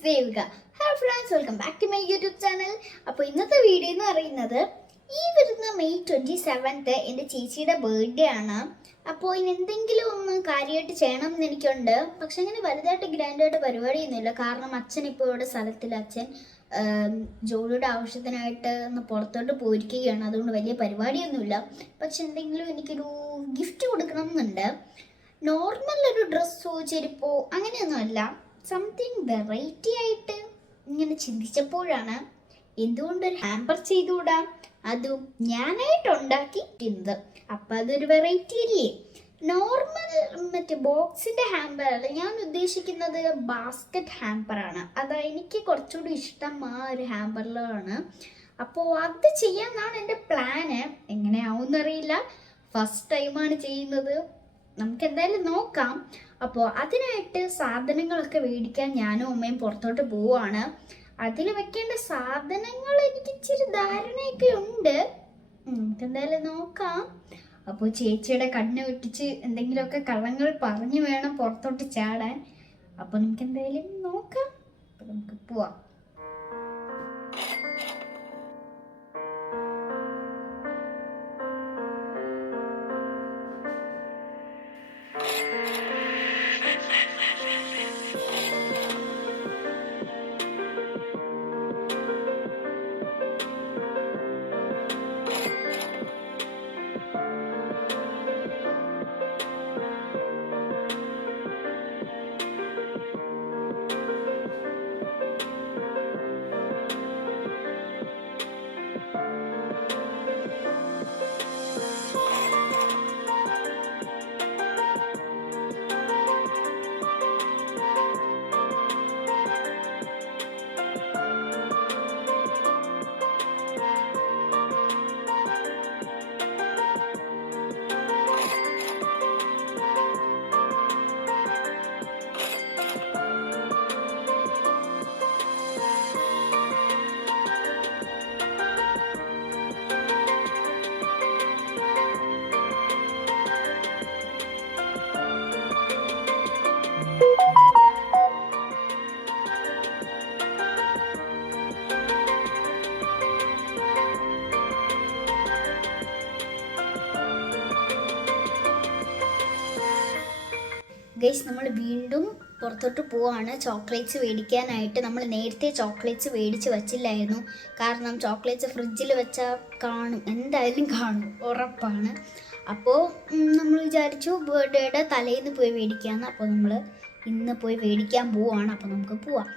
It's Devika. Hello friends, welcome back to my YouTube channel. അപ്പോൾ ഇന്നത്തെ video എന്ന് പറയുന്നത് ഈ വരുന്ന മെയ് 27 എൻ്റെ ചേച്ചിയുടെ ബർത്ത്ഡേ ആണ്. അപ്പോൾ ഇനി എന്തെങ്കിലും ഒന്ന് കാര്യമായിട്ട് ചെയ്യണം എന്ന് എനിക്കുണ്ട്. പക്ഷെ അങ്ങനെ വലുതായിട്ട് ഗ്രാൻഡായിട്ട് പരിപാടിയൊന്നുമില്ല. കാരണം അച്ഛൻ ഇപ്പോൾ ഇവിടെ സ്ഥലത്തിൽ അച്ഛൻ ജോലിയുടെ ആവശ്യത്തിനായിട്ട് ഒന്ന് പുറത്തോട്ട് പോയിരിക്കുകയാണ്. അതുകൊണ്ട് വലിയ പരിപാടിയൊന്നുമില്ല. പക്ഷെ എന്തെങ്കിലും എനിക്കൊരു ഗിഫ്റ്റ് കൊടുക്കണം എന്നുണ്ട്. നോർമൽ ഒരു ഡ്രസ്സോ ചെരുപ്പോ അങ്ങനെയൊന്നുമല്ല, സംതിങ് വെറൈറ്റി ആയിട്ട് ഇങ്ങനെ ചിന്തിച്ചപ്പോഴാണ് എന്തുകൊണ്ടൊരു ഹാമ്പർ ചെയ്തുകൂടാ, അതും ഞാനായിട്ട് ഉണ്ടാക്കിയിരുന്നത്. അപ്പം അതൊരു വെറൈറ്റി അല്ലേ. നോർമൽ മറ്റേ ബോക്സിൻ്റെ ഹാമ്പർ അല്ല ഞാൻ ഉദ്ദേശിക്കുന്നത്, ബാസ്ക്കറ്റ് ഹാമ്പറാണ്. അത് എനിക്ക് കുറച്ചുകൂടി ഇഷ്ടം ആ ഒരു ഹാമ്പറിലാണ്. അപ്പോൾ അത് ചെയ്യാമെന്നാണ് എൻ്റെ പ്ലാന്. എങ്ങനെയാവുമെന്നറിയില്ല, ഫസ്റ്റ് ടൈമാണ് ചെയ്യുന്നത്. നമുക്ക് എന്തായാലും നോക്കാം. അപ്പോൾ അതിനായിട്ട് സാധനങ്ങളൊക്കെ മേടിക്കാൻ ഞാനും അമ്മയും പുറത്തോട്ട് പോവുകയാണ്. അതിൽ വെക്കേണ്ട സാധനങ്ങൾ എനിക്ക് ഇച്ചിരി ധാരണയൊക്കെ ഉണ്ട്. നമുക്ക് എന്തായാലും നോക്കാം. അപ്പോൾ ചേച്ചിയുടെ കണ്ണ് വെട്ടിച്ച് എന്തെങ്കിലുമൊക്കെ കള്ളങ്ങൾ പറഞ്ഞു വേണം പുറത്തോട്ട് ചാടാൻ. അപ്പോൾ നമുക്ക് എന്തായാലും നോക്കാം. അപ്പോൾ നമുക്ക് പോവാം. ഗൈസ്, നമ്മൾ വീണ്ടും പുറത്തോട്ട് പോവാണ് ചോക്ലേറ്റ്സ് മേടിക്കാനായിട്ട്. നമ്മൾ നേരത്തെ ചോക്ലേറ്റ്സ് മേടിച്ച് വച്ചില്ലായിരുന്നു. കാരണം ചോക്ലേറ്റ്സ് ഫ്രിഡ്ജിൽ വെച്ചാൽ കാണും, എന്തായാലും കാണും, ഉറപ്പാണ്. അപ്പോൾ നമ്മൾ വിചാരിച്ചു ബർത്ത്ഡേയുടെ തലേന്ന് പോയി മേടിക്കാമെന്ന്. അപ്പോൾ നമ്മൾ ഇന്ന് പോയി മേടിക്കാൻ പോവാണ്. അപ്പോൾ നമുക്ക് പോവാം.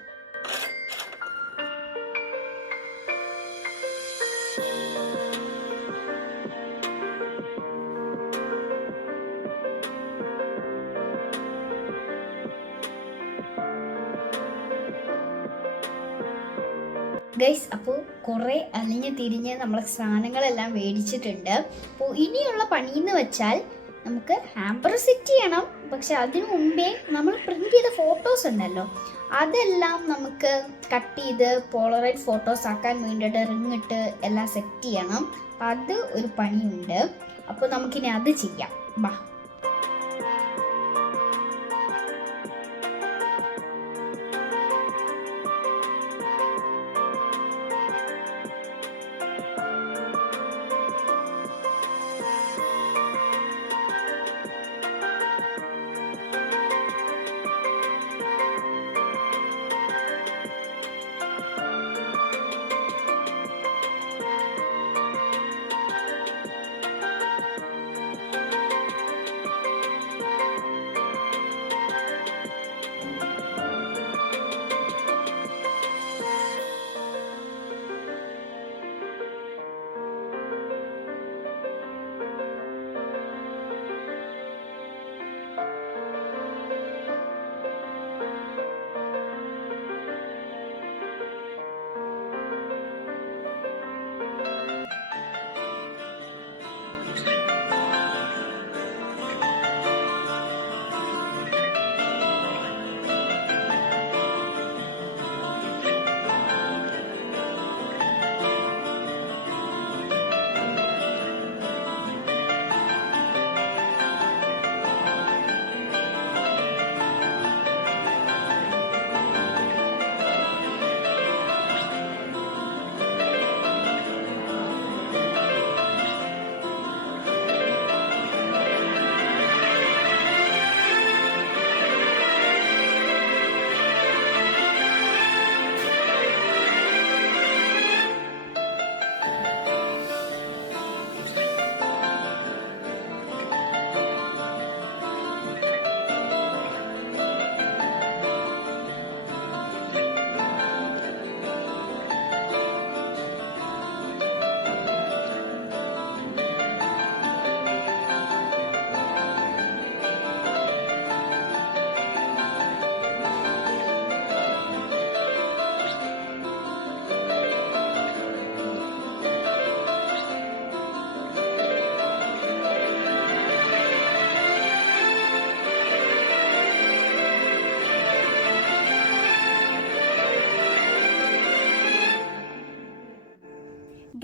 ഗൈസ്, അപ്പോൾ കുറേ അലിഞ്ഞ് തിരിഞ്ഞ് നമ്മൾ സാധനങ്ങളെല്ലാം മേടിച്ചിട്ടുണ്ട്. അപ്പോൾ ഇനിയുള്ള പണിയെന്ന് വെച്ചാൽ നമുക്ക് ഹാമ്പർ സെറ്റ് ചെയ്യണം. പക്ഷെ അതിനു മുമ്പേ നമ്മൾ പ്രിൻ്റ് ചെയ്ത ഫോട്ടോസ് ഉണ്ടല്ലോ, അതെല്ലാം നമുക്ക് കട്ട് ചെയ്ത് പോളറൈഡ് ഫോട്ടോസ് ആക്കാൻ വേണ്ടിയിട്ട് റിങ്ങിട്ട് എല്ലാം സെറ്റ് ചെയ്യണം. അപ്പം അത് ഒരു പണിയുണ്ട്. അപ്പോൾ നമുക്കിനി അത് ചെയ്യാം. ബാ.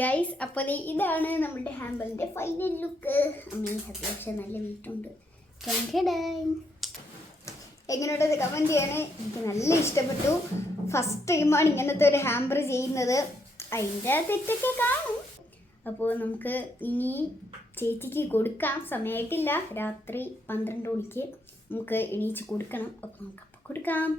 ഗൈസ്, അപ്പോൾ ഇതാണ് നമ്മുടെ ഹാമ്പറിൻ്റെ ഫൈനൽ ലുക്ക്. അത്യാവശ്യം നല്ല വെയിറ്റുണ്ട്. എങ്ങനെയുള്ളത് കമൻറ്റ് ചെയ്യണേ. എനിക്ക് നല്ല ഇഷ്ടപ്പെട്ടു. ഫസ്റ്റ് ടൈമാണ് ഇങ്ങനത്തെ ഒരു ഹാമ്പർ ചെയ്യുന്നത്. അതിൻ്റെ തെറ്റൊക്കെ കാണും. അപ്പോൾ നമുക്ക് ഇനി ചേച്ചിക്ക് കൊടുക്കാം. സമയമായിട്ടില്ല, രാത്രി 12 മണിക്ക് നമുക്ക് എണീച്ച് കൊടുക്കണം. അപ്പോൾ നമുക്ക് അപ്പോൾ കൊടുക്കാം.